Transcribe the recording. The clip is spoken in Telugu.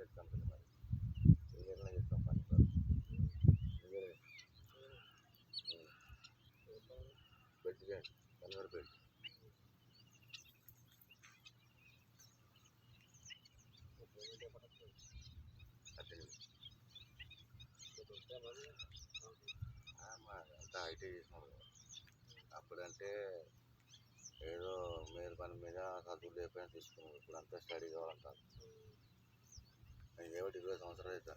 చేస్తాం మరి ఏదైనా చేస్తాం పని సార్ బెడ్ చేయండి కన్వర్ బెడ్ అంతా ఐటీ చేసినాం అప్పుడంటే ఏదో మేలు పని మీద చదువులు లేకపోయినా తీసుకున్నాం ఇప్పుడు అంతా స్టడీ కావాలంటారు నేను ఏమిటి 20 సంవత్సరాలు అవుతా